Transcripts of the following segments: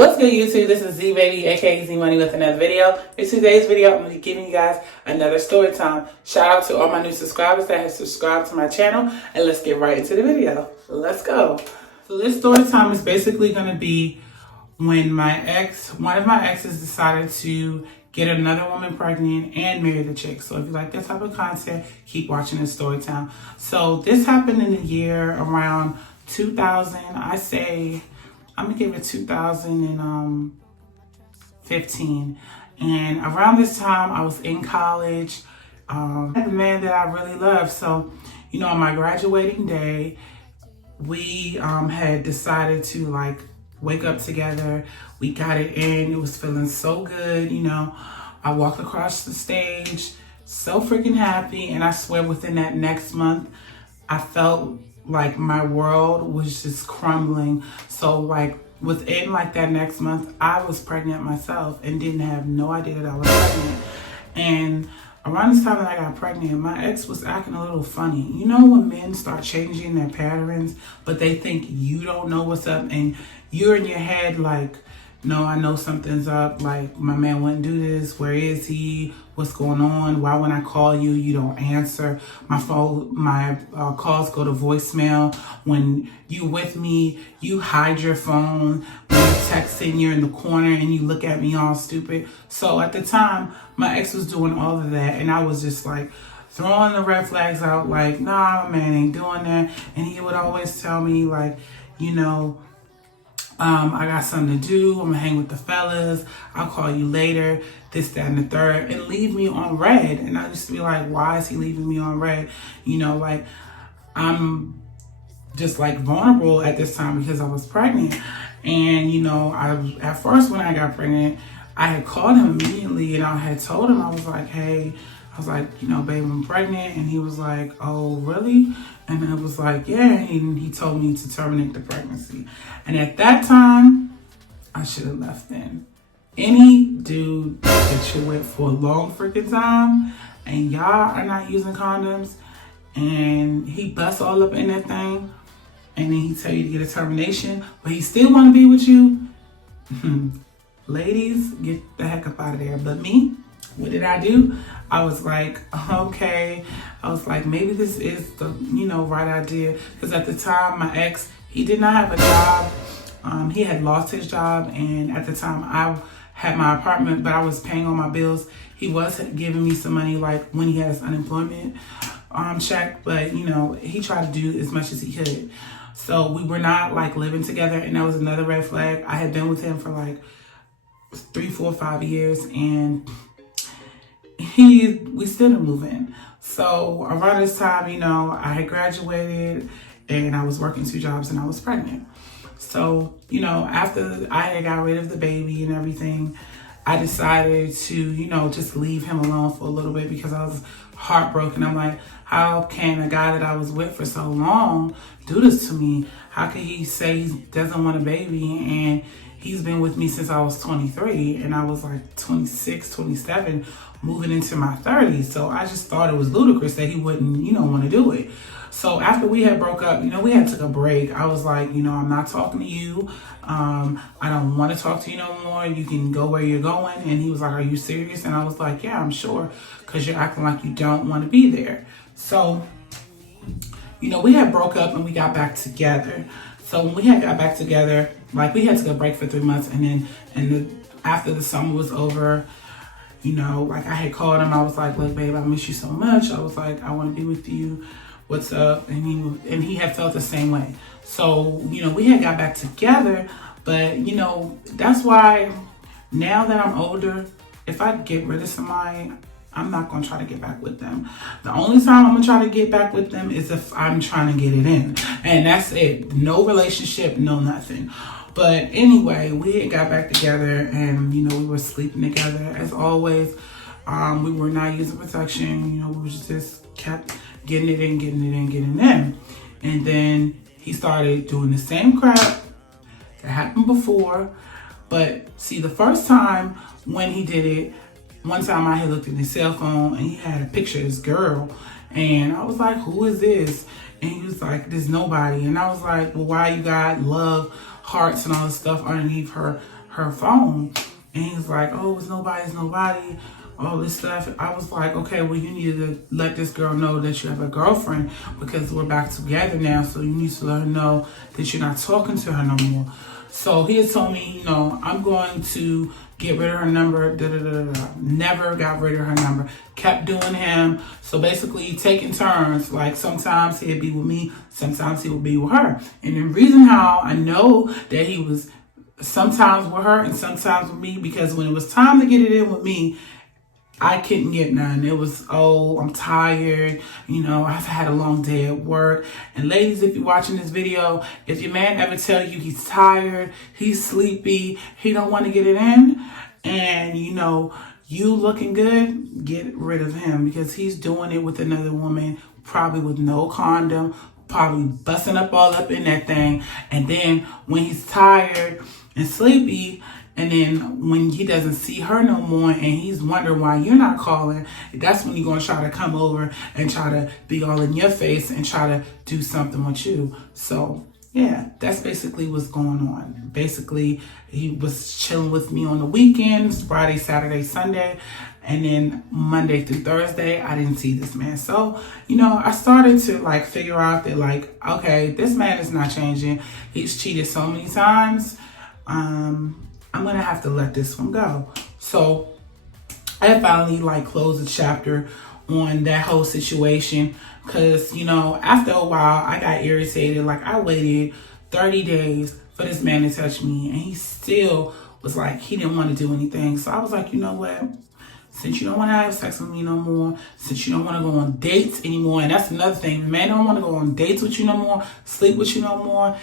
What's good, YouTube? This is Z Baby, aka Z Money, with another video. In today's video, I'm going to be giving you guys another story time. Shout out to all my new subscribers that have subscribed to my channel, and let's get right into the video. Let's go. So this story time is basically going to be when one of my exes decided to get another woman pregnant and marry the chick. So if you like that type of content, keep watching this story time. So this happened in the year around 2000. I'm gonna give it 2015. And around this time, I was in college. I had a man that I really loved. So, on my graduating day, we had decided to wake up together. We got it in. It was feeling so good. I walked across the stage, so freaking happy. And I swear within that next month, I felt like my world was just crumbling. So within that next month, I was pregnant myself and didn't have no idea that I was pregnant. And around this time that I got pregnant, my ex was acting a little funny. When men start changing their patterns, but they think you don't know what's up, and you're in your head no, I know something's up. My man wouldn't do this. Where is he? What's going on? Why when I call you, you don't answer? My calls go to voicemail. When you with me, you hide your phone. When you're texting, you're in the corner and you look at me all stupid. So at the time, my ex was doing all of that, and I was just throwing the red flags out. Nah, my man ain't doing that. And he would always tell me I got something to do. I'm gonna hang with the fellas. I'll call you later. This, that, and the third, and leave me on red. And I used to be like, why is he leaving me on red? I'm just vulnerable at this time because I was pregnant. And at first when I got pregnant, I had called him immediately and I had told him, I was like, hey, babe, I'm pregnant. And he was like, oh, really? And I was like, yeah. And he told me to terminate the pregnancy. And at that time, I should have left then. Any dude that you're with for a long freaking time and y'all are not using condoms and he busts all up in that thing and then he tell you to get a termination, but he still want to be with you, ladies, get the heck up out of there. But me, what did I do? I was like, okay. I was like, maybe this is the, right idea. Because at the time, my ex, he did not have a job. He had lost his job. And at the time, I had my apartment, but I was paying all my bills. He was giving me some money, when he has unemployment check. But, he tried to do as much as he could. So we were not, living together. And that was another red flag. I had been with him for, 3, 4, 5 years. And we still didn't move in. So around this time, I had graduated and I was working 2 jobs and I was pregnant. So, after I had got rid of the baby and everything, I decided to, just leave him alone for a little bit because I was heartbroken. I'm like, how can a guy that I was with for so long do this to me? How can he say he doesn't want a baby and he's been with me since I was 23 and I was 26, 27, moving into my 30s. So I just thought it was ludicrous that he wouldn't, want to do it. So after we had broke up, we had took a break. I was like, I'm not talking to you. I don't want to talk to you no more. You can go where you're going. And he was like, are you serious? And I was like, yeah, I'm sure. Because you're acting like you don't want to be there. So, we had broke up and we got back together. So when we had got back together, we had took a break for 3 months. And then after the summer was over, I had called him. I was like, look, babe, I miss you so much. I was like, I want to be with you. What's up? And he had felt the same way. So, we had got back together. But, that's why now that I'm older, if I get rid of somebody, I'm not going to try to get back with them. The only time I'm going to try to get back with them is if I'm trying to get it in. And that's it. No relationship, no nothing. But anyway, we had got back together and, we were sleeping together as always. We were not using protection. We just kept getting it in. And then he started doing the same crap that happened before. But see, the first time when he did it, one time I had looked at his cell phone and he had a picture of this girl. And I was like, who is this? And he was like, there's nobody. And I was like, well, why you got love, hearts, and all this stuff underneath her her phone. And he's like, oh, it's nobody, all this stuff. I was like, okay, well, you need to let this girl know that you have a girlfriend because we're back together now. So you need to let her know that you're not talking to her no more. So he had told me, I'm going to get rid of her number. Never got rid of her number. Kept doing him. So basically taking turns. Like sometimes he'd be with me, sometimes he would be with her. And the reason how I know that he was sometimes with her and sometimes with me, because when it was time to get it in with me, I couldn't get none. It was, oh, I'm tired. I've had a long day at work. And ladies, if you're watching this video, if your man ever tell you he's tired, he's sleepy, he don't want to get it in, and you looking good, get rid of him, because he's doing it with another woman, probably with no condom, probably busting up all up in that thing. And then when he's tired and sleepy, and then when he doesn't see her no more and he's wondering why you're not calling, that's when you're going to try to come over and try to be all in your face and try to do something with you. So, yeah, that's basically what's going on. Basically, he was chilling with me on the weekends, Friday, Saturday, Sunday, and then Monday through Thursday, I didn't see this man. So, I started to figure out that okay, this man is not changing. He's cheated so many times. I'm going to have to let this one go. So I finally closed the chapter on that whole situation because, after a while I got irritated. I waited 30 days for this man to touch me and he still was he didn't want to do anything. So I was like, you know what? Since you don't want to have sex with me no more, since you don't want to go on dates anymore, and that's another thing, the man don't want to go on dates with you no more, sleep with you no more,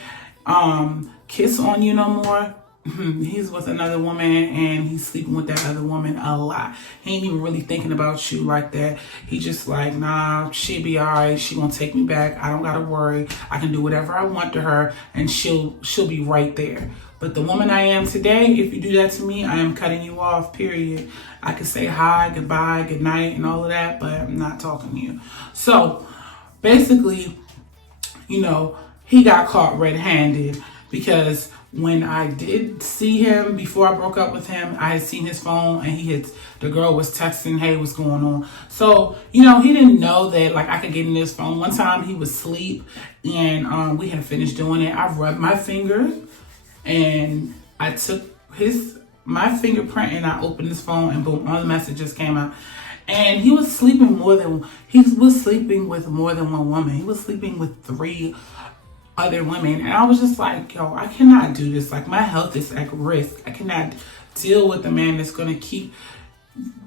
kiss on you no more. He's with another woman and he's sleeping with that other woman a lot. He ain't even really thinking about you like that. He just nah, she'll be all right. She gonna take me back. I don't gotta worry. I can do whatever I want to her and she'll be right there. But the woman I am today, if you do that to me, I am cutting you off, period. I can say hi, goodbye, good night, and all of that, but I'm not talking to you. So basically, he got caught red-handed because when I did see him before I broke up with him, I had seen his phone and the girl was texting, hey, what's going on? So, he didn't know that I could get in his phone. One time he was asleep and we had finished doing it. I rubbed my finger and I took my fingerprint and I opened his phone and boom, all the messages came out. And he was sleeping with more than one woman. He was sleeping with 3 other women, and I was just like, yo, I cannot do this. My health is at risk. I cannot deal with a man that's gonna keep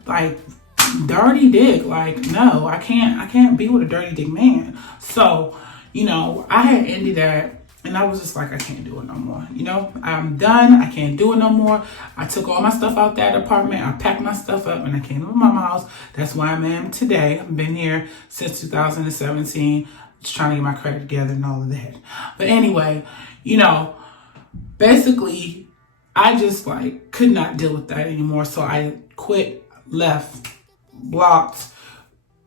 dirty dick. No, I can't be with a dirty dick man. So, I had ended that and I was just I can't do it no more. I'm done. I can't do it no more. I took all my stuff out that apartment. I packed my stuff up and I came to my mama's house. That's where I am today. I've been here since 2017. Just trying to get my credit together and all of that. But anyway, basically, I just could not deal with that anymore. So I quit, left, blocked,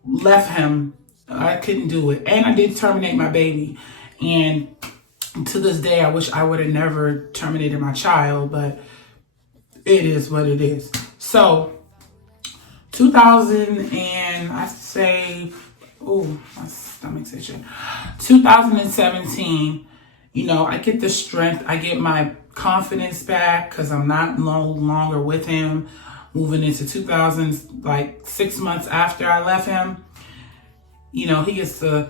left him. I couldn't do it. And I did terminate my baby. And to this day, I wish I would have never terminated my child, but it is what it is. So 2017, I get the strength, I get my confidence back because I'm not no longer with him. Moving into 2000, 6 months after I left him, he gets to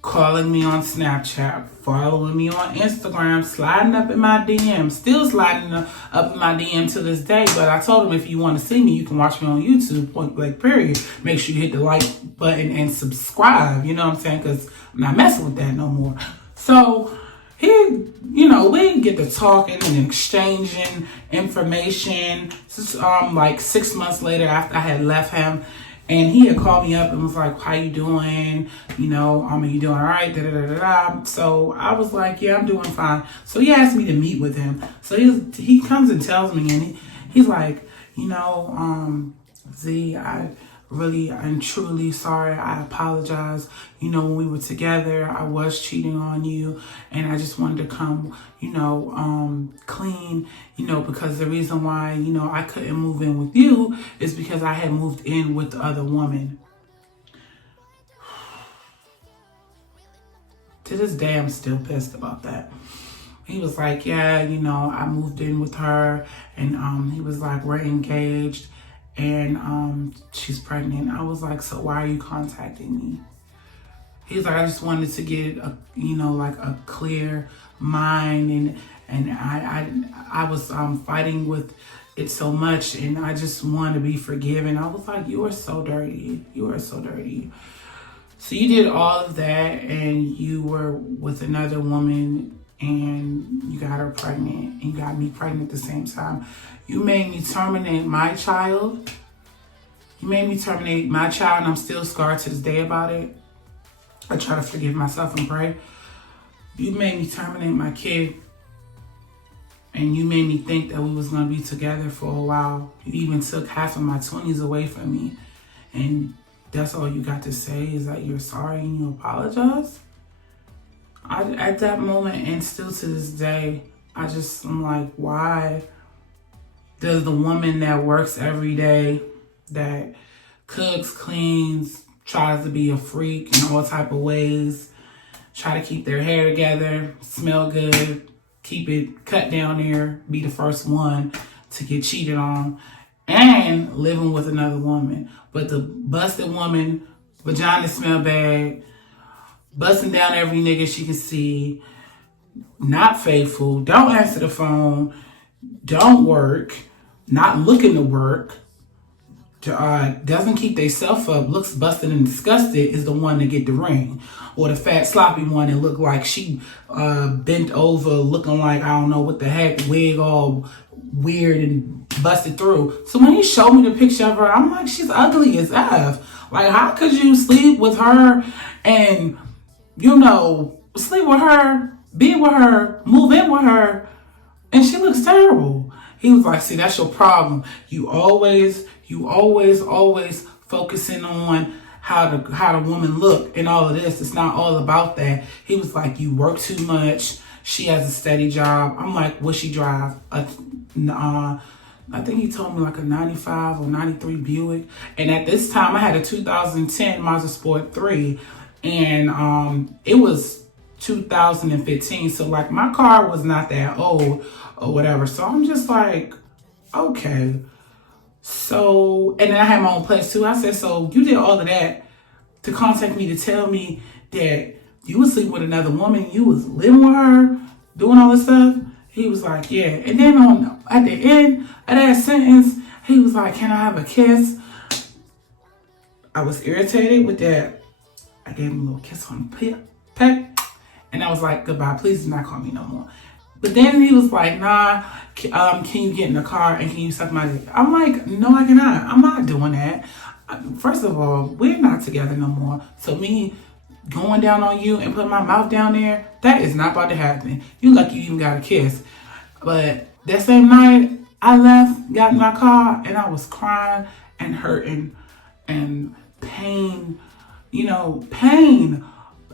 calling me on Snapchat, following me on Instagram, sliding up in my DM, still sliding up in my DM to this day. But I told him, if you want to see me, you can watch me on YouTube, point blank, period. Make sure you hit the like button and subscribe, you know what I'm saying? Because I'm not messing with that no more. So he, we get to talking and exchanging information. 6 months later after I had left him, and he had called me up and was like, how you doing? You doing all right? So I was like, yeah, I'm doing fine. So he asked me to meet with him. So he comes and tells me, and he's like, Z, I really and truly sorry. I apologize. You know, when we were together, I was cheating on you, and I just wanted to come, clean, because the reason why, I couldn't move in with you is because I had moved in with the other woman. To this day, I'm still pissed about that. He was like, yeah, I moved in with her, and he was like, we're engaged, and she's pregnant. I was like, so why are you contacting me? He's like, I just wanted to get a clear mind, and I was fighting with it so much, and I just wanted to be forgiven. I was like, you are so dirty. You are so dirty. So you did all of that, and you were with another woman, and you got her pregnant, and you got me pregnant at the same time. You made me terminate my child. And I'm still scarred to this day about it. I try to forgive myself and pray. You made me terminate my kid, and you made me think that we was going to be together for a while. You even took half of my 20s away from me, and that's all you got to say is that you're sorry and you apologize? At that moment, and still to this day, I'm like, why does the woman that works every day, that cooks, cleans, tries to be a freak in all type of ways, try to keep their hair together, smell good, keep it cut down there, be the first one to get cheated on, and living with another woman. But the busted woman, vagina smell bad, busting down every nigga she can see, not faithful, don't answer the phone, don't work, not looking to work, doesn't keep their self up, looks busted and disgusted, is the one to get the ring. Or the fat sloppy one that looked like she bent over, looking like, I don't know what the heck, wig all weird and busted through. So when he showed me the picture of her, I'm like, she's ugly as F. Like, how could you sleep with her and, sleep with her, be with her, move in with her, and she looks terrible? He was like, see, that's your problem. You always focusing on how the woman look and all of this. It's not all about that. He was like, you work too much. She has a steady job. I'm like, what she drive? I think he told me like a 95 or 93 Buick. And at this time, I had a 2010 Mazda Sport 3. And it was 2015. So like my car was not that old or whatever. So I'm just like, okay. So, and then I had my own place too. I said, so you did all of that to contact me to tell me that you was sleeping with another woman, you was living with her, doing all this stuff? He was like, yeah. And then at the end of that sentence, he was like, can I have a kiss? I was irritated with that. I gave him a little kiss on the peck, and I was like, goodbye, please do not call me no more. But then he was like, nah, can you get in the car and can you suck my dick? I'm like, no, I cannot. I'm not doing that. First of all, we're not together no more. So me going down on you and putting my mouth down there, that is not about to happen. You lucky you even got a kiss. But that same night, I left, got in my car, and I was crying and hurting and pain, pain,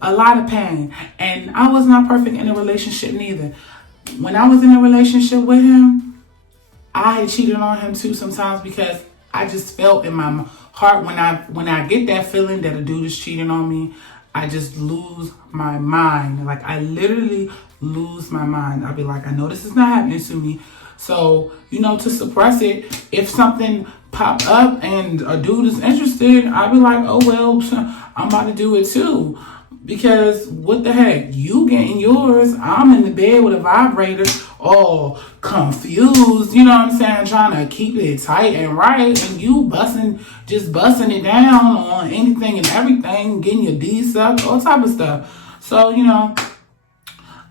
a lot of pain. And I was not perfect in a relationship neither. When I was in a relationship with him, I had cheated on him too sometimes because I just felt in my heart when I get that feeling that a dude is cheating on me, I just lose my mind. Like I literally lose my mind. I'll be like, I know this is not happening to me. So, to suppress it, if something pop up and a dude is interested, I'll be like, oh well, I'm about to do it too. Because what the heck, you getting yours, I'm in the bed with a vibrator, all confused, you know what I'm saying, trying to keep it tight and right, and you just busting it down on anything and everything, getting your D sucked, all type of stuff. So,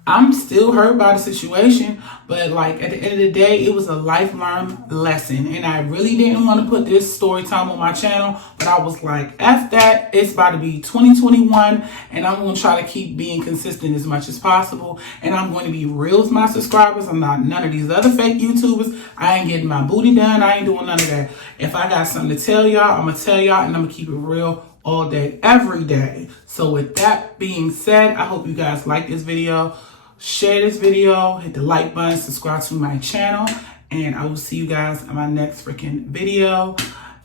I'm still hurt by the situation, but like at the end of the day, it was a life learned lesson. And I really didn't want to put this story time on my channel, but I was like, F that, it's about to be 2021, and I'm going to try to keep being consistent as much as possible. And I'm going to be real with my subscribers. I'm not none of these other fake YouTubers. I ain't getting my booty done. I ain't doing none of that. If I got something to tell y'all, I'm going to tell y'all, and I'm going to keep it real all day, every day. So with that being said, I hope you guys like this video. Share this video, hit the like button, subscribe to my channel, and I will see you guys in my next freaking video.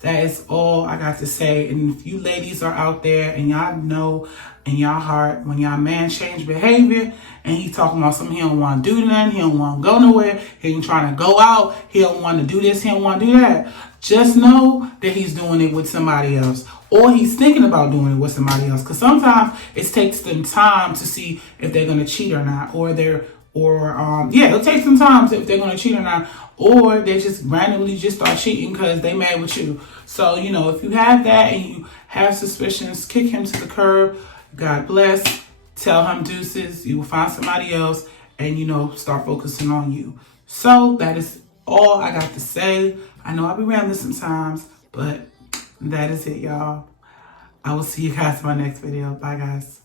That is all I got to say. And if you ladies are out there and y'all know in y'all heart when y'all man change behavior and he talking about something, he don't want to do nothing, he don't want to go nowhere, he ain't trying to go out, he don't want to do this, he don't want to do that, just know that he's doing it with somebody else, or he's thinking about doing it with somebody else. Because sometimes it takes them time to see if they're going to cheat or not, it'll take some time to if they're going to cheat or not, or they just randomly just start cheating because they mad with you. So, you know, if you have that and you have suspicions, kick him to the curb. God bless. Tell him deuces. You will find somebody else and, you know, start focusing on you. So that is all I got to say. I know I'll be rambling sometimes, but that is it, y'all. I will see you guys in my next video. Bye, guys.